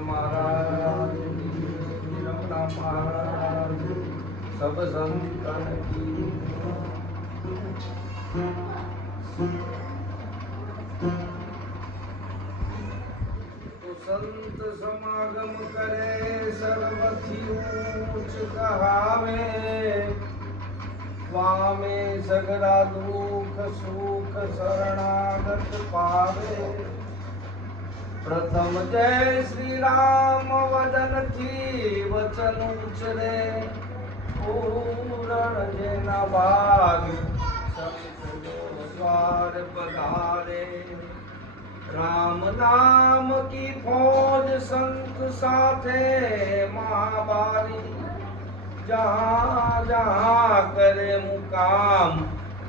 महाराज रमना महाराज सब संतन की। तो संत समागम करे सर्वथी ऊंच कहावे, स्वामी सगरा दुख सुख शरणागत पावे। प्रथम जय श्री राम वदन थी वचन उचरे, पूरण जेना भाग संत द्वार पधारे। राम नाम की फौज संत साथे महाबारी, जहाँ जहाँ करे मुकाम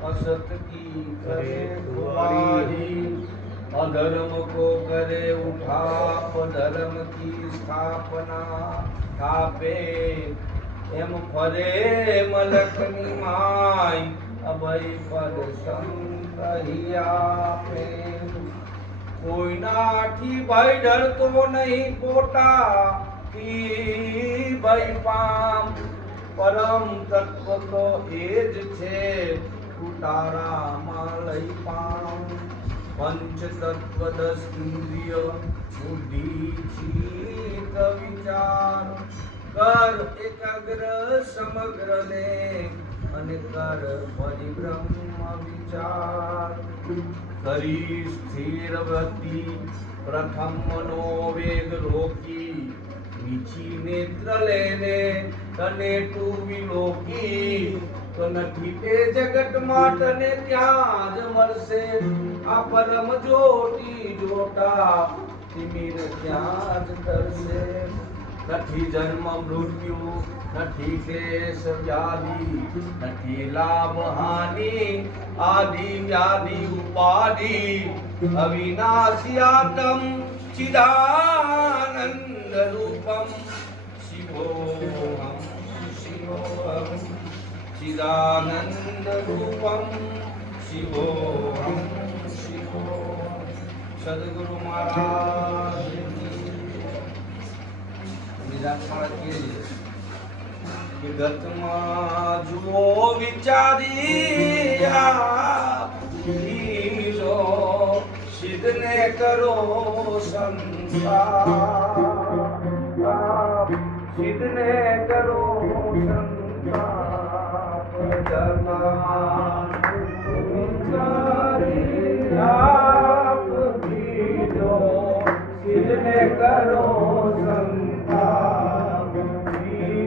असत की करे दुआरी। अधर्म को करे उठाप धर्म की स्थापना, थापे एम फरे मलकनी माय अभय पद संत ही आपे। कोई नाठी भाई डर तो नहीं पोटा की भाई पाम, परम तत्व तो एज छे उतारा मालई पाम। पंच तत्व 10 इंद्रिय बुद्धि चित्त विचार, कर एकाग्र समग्र ने અને કર પરિબ્રહ્મ વિચાર। કરી સ્થિર વૃત્તિ પ્રથમ મનોવેગ રોકી, નીચી નેત્ર લેને તને તું વિલોકી। તો નથી તે જગત માટને ત્યાં જ મળશે, આ પરમ જ્યોતિ જોતા तिमिर त्याज तरसे। નથી જન્મ મૃત્યુ નથી ક્લેશ વ્યાધિ, નથી લાભ હાનિ આદિ વ્યાધિ ઉપાધિ। અવિનાશી આત્મ ચિદાનંદ રૂપમ, શિવોહમ શિવોહમ चिदानंद रूपम, शिवोहम शिवोहम। सद्गुरु महाराज की गतमा जुओ विचारी जो सिद्ध ने करो संसार, सिद्ध ने करो आप भी जो सिद्धने करो संताप,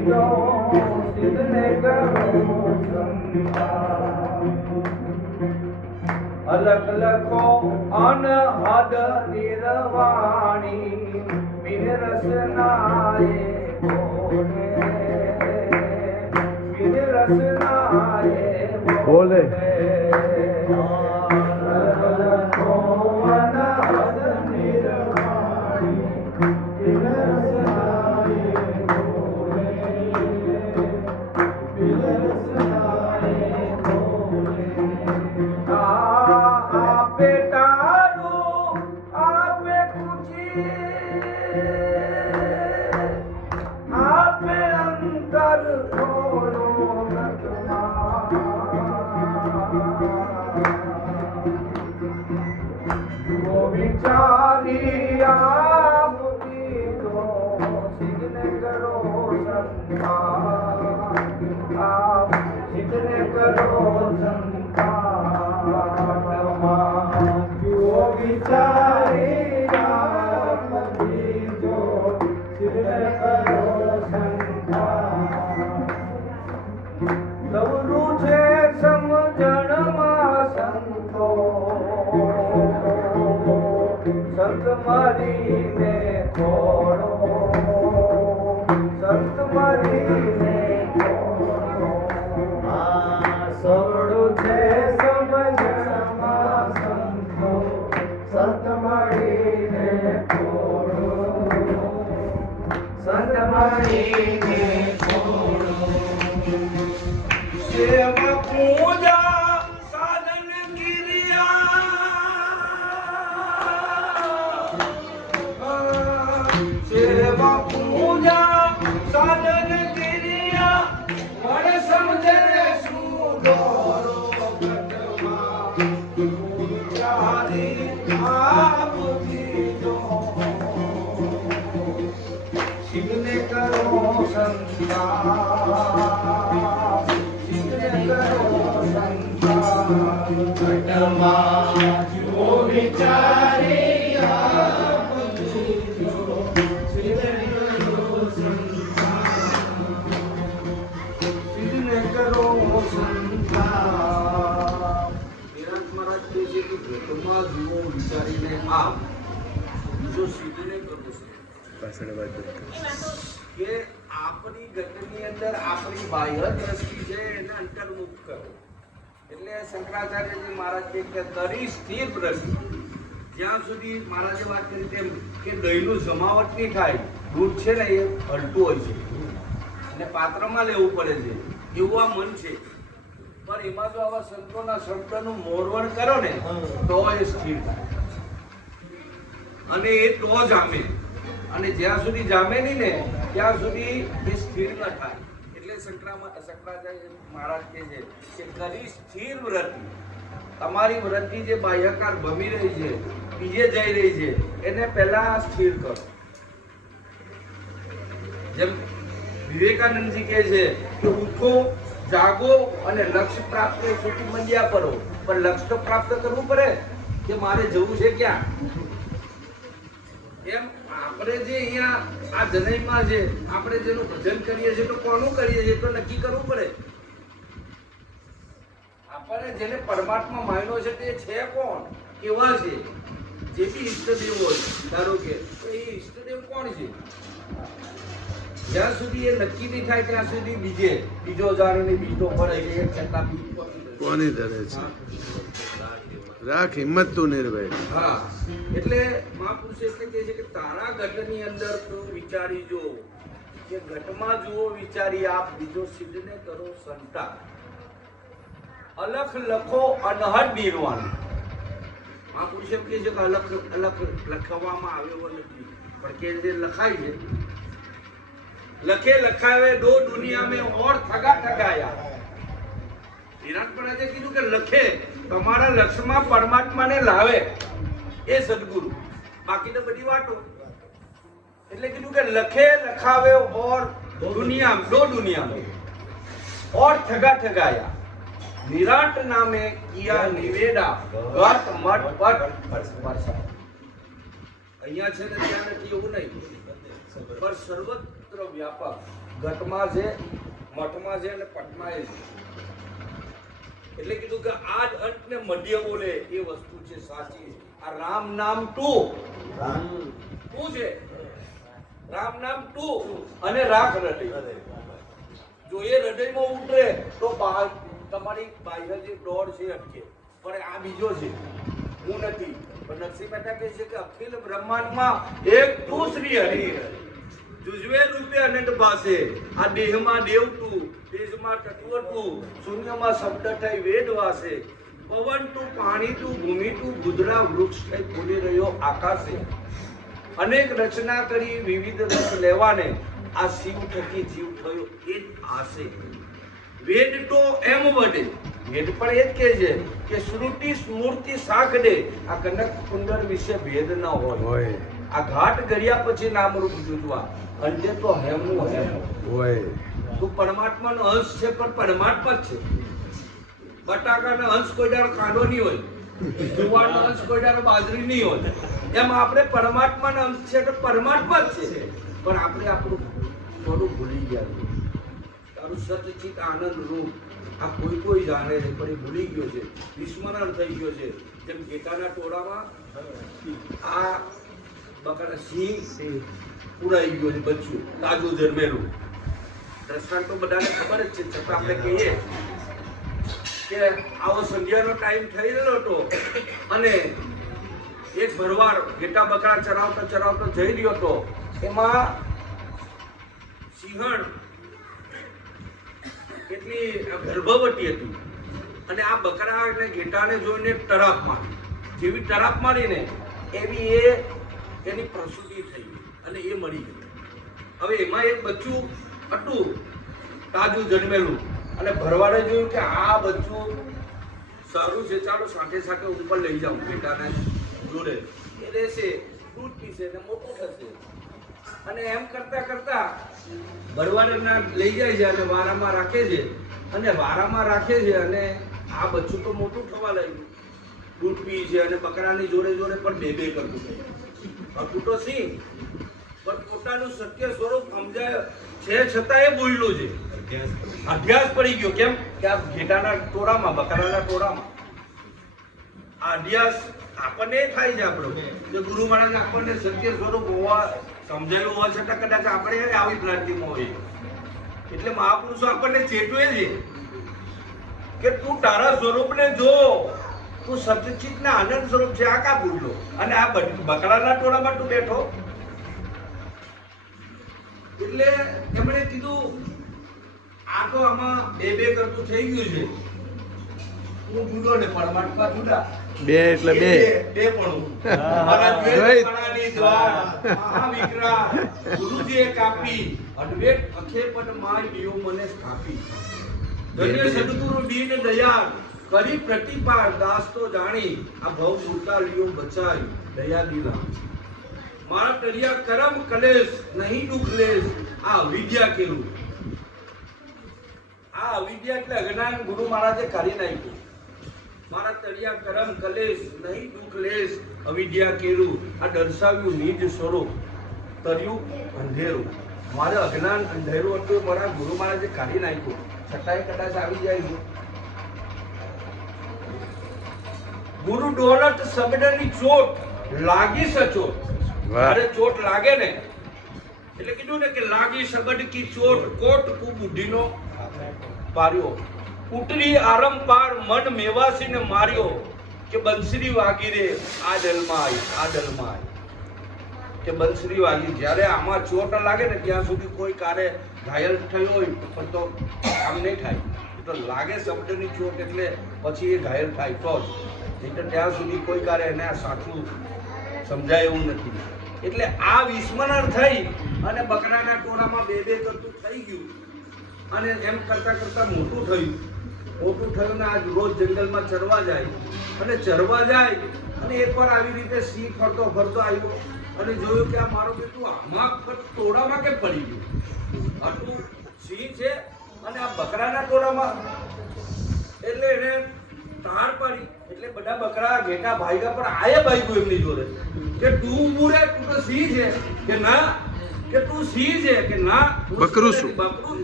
जो सिद्धने करो संताप। अलग लखो अनहद निर्वाणी, बिन रसनाए बोले, बिन रसनाए बोले। संत मरीने छोड़ो, संत मरीने छोड़ो। सवड़ो छे समझणमा संतो, संत मरीने छोड़ो, संत मरीने छोड़ो। सेवा पूजा साधन क्रिया કે આપણી ગતની અંદર આપણી બાહ્ય દ્રષ્ટિ છે એને અંતર્મુખ કરો. એટલે શંકરાચાર્યજી મહારાજ કે તરી સ્થિર દ્રષ્ટિ. જ્યાં સુધી મહારાજે વાત કરી તેમ કે દહીંનું જમાવટ નહીં થાય, દૂધ છે ને એ હલતું હોય છે અને પાત્રમાં લેવું પડે છે, એવું આ મન છે. પણ એમાં જો આવા સંતોના શબ્દનું મોરવણ કરો ને તો એ સ્થિર થાય અને એ તો જામે. અને જ્યાં સુધી જામે નહીં ને ત્યાં સુધી એ સ્થિર ન થાય. એટલે શંકરાચાર્ય મહારાજ કહે છે કે કરી સ્થિર વ્રતિ. તમારી વ્રતિ જે બાહ્યકાર ભમી રહી છે, બીજે જઈ રહી છે, એને પહેલા સ્થિર કરો. જેમ વિવેકાનંદજી કહે છે કે ઉઠો, જાગો અને લક્ષ્ય પ્રાપ્ત સુધી મંડ્યા કરો. પણ લક્ષ્ય પ્રાપ્ત કરવું પડે કે મારે જવું છે ક્યાં. એમ આપણે જે અહીંયા આ જનઈમાં છે, આપણે જેનું ભજન કરીએ છીએ તો કોનું કરીએ છીએ તો નક્કી કરવું પડે. આપણે જેને પરમાત્મા માન્યો છે તે છે કોણ, કેવા છે, જે બી ઈષ્ટદેવ હોય ધારો કે તો એ ઈષ્ટદેવ કોણ છે, જ્યાં સુધી એ નક્કી નહીં થાય ત્યાં સુધી બીજો જાણીને બીજો પડે છે. એક છતાં કોની ધરે છે રાખ હિંમત તું નિર્ભય. હા, એટલે મહાપુરુષ એટલે કહે છે કે તારા ઘટની અંદર તું વિચારી જો, કે ઘટમાં જુઓ વિચારી આપ, બીજો સિદ્ધને કરો સંતા. અલખ લખો અનહદ નિર્વાણ. મહાપુરુષ એમ કહે છે કે અલખ લખવામાં આવ્યો નથી, પણ કે જે લખાય છે, લખે લખાવે દો દુનિયા મેં ઓર થગા થગાયા. વિરાટપણાએ કીધું કે લખે, તમારા લક્ષ્યમાં પરમાત્માને લાવે એ સદગુરુ, બાકી તો બધી વાતો. એટલે કીધું કે લખે લખાવે ઓર દુનિયા દો દુનિયા મેં ઓર થગા થગાયા. વિરાટ નામે કિયા નિવેડા ગત મઠ પટ પરસા. અહીંયા છે ને ત્યાં નથી એવું નહીં, પણ સર્વત્ર વ્યાપક. ઘટમાં છે, મઠમાં છે અને પટમાં છે. એટલે કીધું કે આજ અંત ને મધ્ય બોલે એ વસ્તુ છે સાચી. આ રામ નામ તું છે, રામ નામ તું અને રાખ હૃદય. જો એ હૃદયમાં ઉતરે તો તમારી બાહ્ય જે દોડ છે અટકે. પણ આ બીજો છે, હું નથી. પણ નરસિંહ મહેતા કહે છે કે અખિલ બ્રહ્માંડમાં એક તું શ્રી હરિ, જુજવે રૂપે અનંત ભાસે. આ દેહમાં દેવ તું, તેજમાં તત્વ તું, શૂન્યમાં શબ્દ થઈ વેદ વાસે. પવન તું, પાણી તું, ભૂમિ તું, ગુદરા વૃક્ષ થઈ ખોલી રહ્યો આકાશે. અનેક રચના કરી વિવિધ રસ લેવાને, આ શિવ થકી જીવ થયો એ જ આશે. વેદ તો એમ વડે, વેદ પણ એ જ કહે છે કે શ્રુતિ સ્મૃતિ સાખ દે. આ કનક કુંડળ વિશે ભેદ ન હોય. આ ઘાટ કર્યા પછી નામરૂપ જુજવા, અંતે તો હેમનું હેમ હોય. તું પરમાત્માનો અંશ છે, પણ પરમાત્મા જ છે. બટાકાનો અંશ કોઈ દાડો કાંદો નહીં હોય, જુવારનો અંશ કોઈ દાડો બાજરી નહીં હોય. એમ આપણે પરમાત્માનો અંશ છે તો પરમાત્મા જ છે, પણ આપણે આપણું થોડું ભૂલી ગયા. તારું સચિત આનંદ રૂપ આ કોઈ જાણે છે, પણ એ ભૂલી ગયો છે, વિસ્મરણ થઈ ગયો છે. જેમ ઘેટાના ટોળામાં આ બકરા સિંહ ઉડાઈ ગયો છે, બચ્ચું તાજું જન્મેલું. દ્રષ્ટાંત તો બધાને ખબર જ છે, છતાં આપણે કહીએ કે આવો સંધ્યાનો ટાઈમ થઈ રહ્યો હતો અને એક ભરવાડ ઘેટા બકરા ચરાવતો જઈ રહ્યો હતો. એમાં સિંહણ એટલી ગર્ભવતી હતી અને આ બકરા અને ઘેટાને જોઈને તરાપ મારી. જેવી તરાપ મારીને એવી એની પ્રસૂતિ થઈ અને એ મરી ગઈ. હવે એમાં એક બચ્ચું હતું તાજું જન્મેલું અને ભરવાડે જોયું કે આ બચ્ચું સારું છે, ચાલો સાથે સાથે ઉપર લઈ જાઉં ઘેટાને જોડે, એ રહેશે, દૂધ પીશે ને મોટું થશે. અને એમ કરતા કરતા ભરવાડના લઈ જાય છે અને વારામાં રાખે છે અને વારામાં રાખે છે અને આ બચ્ચું તો મોટું થવા લાગ્યું, દૂધ પી છે અને બકરાની જોડે જોડે પણ બે બે કરતું થયું. હતું તો સિંહ પણ પોતાનું સત્ય સ્વરૂપ સમજાય છે છતાં એ બોલ્યો છે, અભ્યાસ પડી ગયો. કેમ કે આ ઘેટાના ટોળામાં, બકરાના ટોળામાં આ અભ્યાસ આપણને થાય છે. આપણો જે ગુરુ મહારાજ આપણને સત્ય સ્વરૂપ હોવા સમજાયું હોવા છતાં કદાચ આપણે આવી ભ્રાંતિમાં હોઈએ. એટલે મહાપુરુષો આપણને ચેતવે છે કે તું તારા સ્વરૂપને જો, તું સચિતના આનંદ સ્વરૂપ છે. આ કા ભૂલો અને આ બકરાના ટોળામાં તું બેઠો. એટલે એમણે કીધું આ તો આમાં બે બે કરતું થઈ ગયું છે. હું જુદો ને પરમાત્મા જુદા, બે એટલે બે બે પણ મારા દ્વૈતપણાની દ્વાર મહાવિકરા ગુરુજીએ કાપી, અદ્વૈત અખેપટ માય દિયો મને સ્થાપી. ધન્ય સદગુરુ દીન દયાળ કરી પ્રતિપાળ, દાસ તો જાણી આ ભવ દુર્તા લિયો બચાઈ દયા દીલા. મારા તરિયા કરમ કલેશ નહીં દુઃખ લેશ, આ અવિદ્યા કેવું. આ અવિદ્યા એટલે અજ્ઞાન ગુરુ મહારાજે કાઢી નાખ્યું. મારા તળિયા કરમ કલેશ નહીં દુઃખ લેશ, અવિદ્યા કેરું. આ દર્શાવ્યું નિજ સ્વરૂપ, તર્યું અંધેરું. મારે અજ્ઞાન અંધેરું હતું, મારા ગુરુ મહારાજે કાઢી નાખ્યું, છતાંય કદાચ આવી જાય છે. ગુરુ ડોલત શબ્દની ચોટ લાગી સચોટ. અરે ચોટ લાગે ને એટલે કીધું ને કે લાગી શબ્દ કી ચોટ, કોટ કુ બુદ્ધિનો પાર્યો. ઉતરી આરંપાર મન મેવાસીને માર્યો, કે બંસરી વાગી રે આ દલમાં આવી, આ દલમાં આવી. કે બંસરી વાગી, જ્યારે આમાં ચોટ લાગે ને ત્યાં સુધી કોઈ કારે ઘાયલ થયો હોય પણ તો કામ નહીં થાય. તો લાગે શબ્દની ચોટ એટલે પછી એ ઘાયલ થાય તો જ, નહીં તો ત્યાં સુધી કોઈ કારે એને આ સાચું સમજાય એવું નથી. એટલે આ વિસ્મરણ થઈ અને બકરાના ટોળામાં બે બે કરતું થઈ ગયું અને એમ કરતા કરતા મોટું થયું. મોટું થયું ને આજ રોજ જંગલમાં ચરવા જાય અને ચરવા જાય અને એકવાર આવી રીતે સિંહ ફરતો ફરતો આવ્યો અને જોયું કે આ મારો બેટું આમાં ટોળામાં કેમ પડી ગયું. આટલું સિંહ છે અને આ બકરાના ટોળામાં. એટલે એને તાર પાડી. એટલે બધા બકરા ઘેટા ભાગ્યા પણ આયે ભાગ્યું એમની જોડે કે તું ઊભું રે, તું તો સિંહ છે કે ના, કે તું સિંહ છે કે ના, બકરું છું, બકરું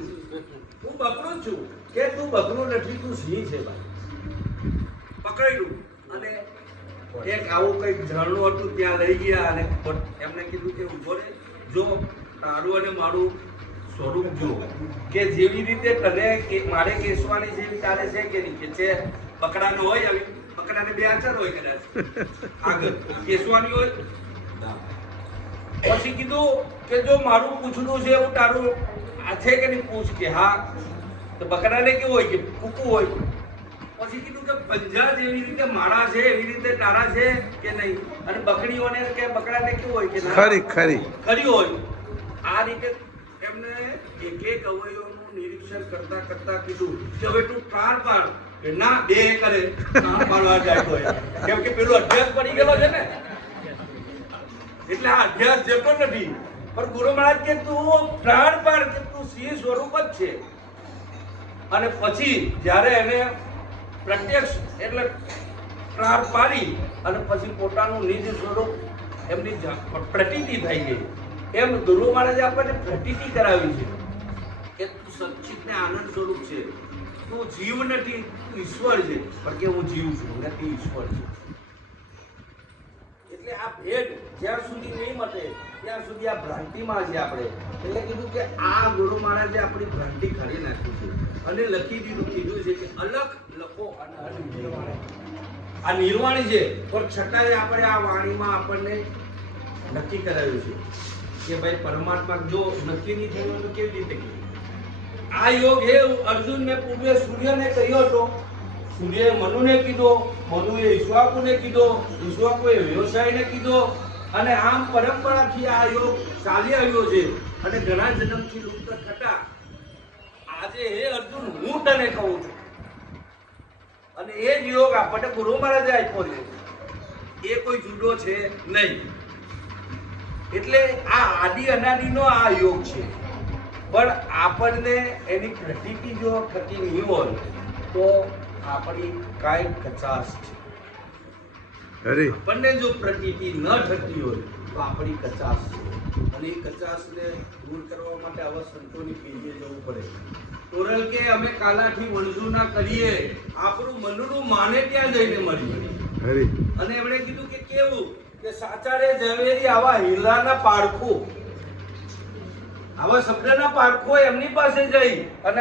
હું બકરું છું કે તું બકરું નથી, તું સિંહ છે ભાઈ. પકડાયું અને એક આવું કઈક ઝરણું હતું ત્યાં લઈ ગયા અને એમને કીધું કે ઉભો રે, જો તારું અને મારું સ્વરૂપ જો, કે જેવી રીતે તને મારે કેસવાની જેવી તારે છે કે નહીં, કે છે બકરાનો હોય, આવી બકરાને બે આચર હોય કદાચ આગળ કેસવાની હોય. પછી કીધું કે જો મારું પૂછડું છે એવું તારું આ છે કે નહીં, પૂછ કે હા. તો બકરાને કેવું હોય કે કૂકું હોય. પછી કીધું કે પંજા જેવી રીતે મારા છે એવી રીતે તારા છે કે નહીં, અને બકરીઓને કે બકરાને કેવું હોય કે ખરી ખરી ખરી હોય. આ રીતે એમને એક એક અવયવોનું નિરીક્ષણ કરતા કરતા કીધું કે હવે તું તાર પાડ, કે ના બે કરે તાર પાડવા જાય હોય. કેમ કે પેલો અભ્યાસ પડી ગયેલો છે ને, એટલે આ અભ્યાસ જતો નથી. પણ ગુરુ મહારાજ કે તું પ્રાણ પાડ, કે તું સિંહ સ્વરૂપ જ છે. અને પછી જ્યારે એને પ્રત્યક્ષ એટલે પ્રાણ પાડી અને પછી પોતાનું નિજ સ્વરૂપ એમની પ્રતીતિ થઈ ગઈ. એમ ગુરુ મહારાજે આપણને પ્રતીતિ કરાવી છે કે તું સચ્ચિતને આનંદ સ્વરૂપ છે, તું જીવ નથી, તું ઈશ્વર છે. પણ કે હું જીવ છું નથી, ઈશ્વર છું. એટલે આ ભેદ જ્યાં સુધી નહીં મટે ત્યાં સુધી આ ભ્રાંતિમાં છે આપણે. એટલે કીધું કે આ ગુરુ મહારાજે આપણી ભ્રાંતિ ખરી નાખી છે અને લખી દીધું, કીધું છે કે અલગ લખો અને આ નિર્વાણી છે. પણ છતાંય આપણે આ વાણીમાં આપણને નક્કી કરાવ્યું છે કે ભાઈ પરમાત્મા જો નક્કી નહીં થયું તો કેવી રીતે કહ્યું. આ યોગ એ અર્જુનને પૂર્વે સૂર્યને કહ્યો હતો, સૂર્યએ મનુને કીધો, મનુએ ઈશ્વાકુને કીધો, ઈશ્વાકુએ વ્યવસાયને કીધો. અને આમ પરંપરાથી આ યોગ ચાલી આવ્યો છે અને ઘણા જન્મથી લુપ્ત થતા આજે હે અર્જુન હું તને કહું છું. અને એ જ યોગ આપણને ગુરુ મહારાજે આપ્યો છે, એ કોઈ જુદો છે નહીં. એટલે આ આદિ અનાદિનો આ યોગ છે. પણ આપણને એની પ્રતીતિ જો થતી નહીં હોય તો આપણી કાંઈ કચાશ છે. અરે આપણને જો પ્રતીતિ ન થતી હોય તો આપણી કચાશ છે. અને એ કચાશને દૂર કરવા માટે આવા સંતોની પેઢીએ જવું પડે. તોરલ કે અમે કાલાથી વણઝુના કરીએ, આપણું મનનું માને ત્યાં જઈને મળીએ. અરે અને એમણે કીધું કે કેવું કે સાચા રે ઝવેરી આવા હીરાના પારખું, આવા શબ્દના પારખું એમની પાસે જઈ અને